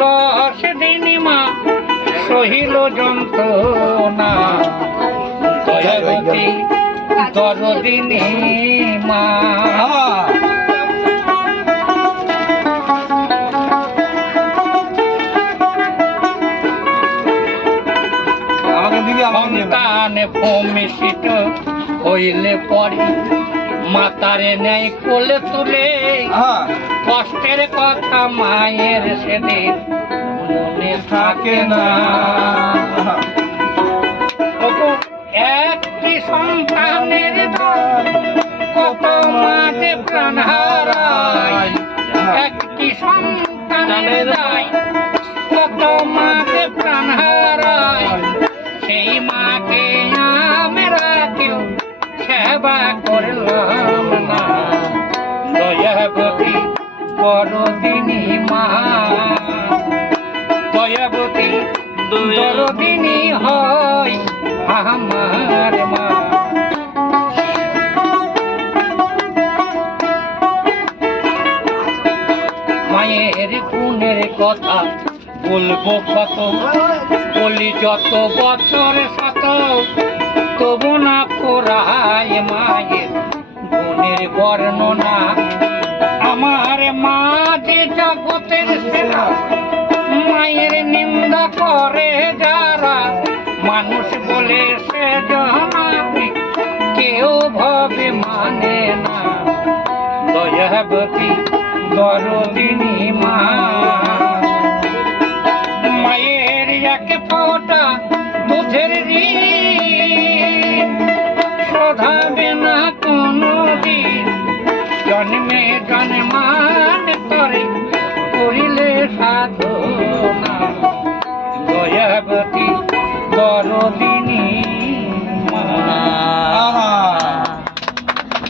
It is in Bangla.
10 দিন মা সহিল যন্ত্রণা, দয়াবতী দরদিনী মা। সন্তানে ভূমিষ্ঠ হইলে পরে মাতারে নেই কোলে তুলে, কষ্টের কথা মায়ের সেদিন মনে থাকে না। একটি সন্তানের কত মাঝে প্রাণ হারায়, একটি সন্তানের কত মাঝে প্রাণ হারায়, সেই মাকে আমরা কেউ সেবা করলাম না। দয়াবতী দরদিনী মা, দয়াবতী দরদিনী হয় আমার মা। মায়ের গুণের কথা বলবো কত, বলি যত বছর শত, তবু না ফুরায় মায়ের গুণের বর্ণনা। আমার মা যে জগতের সেরা, মায়ের নিন্দা করে যারা, মানুষ বলে সে জানাবে কেউ ভাবে মানে না। দয়াবতী দরদিনী মা, মায়ের এক ফোঁটা দুধের ঋণ শোধাবে না কোনো দিন, জন্মে জন্মান করে করিলে সাধনা। দয়াবতী দরদিনী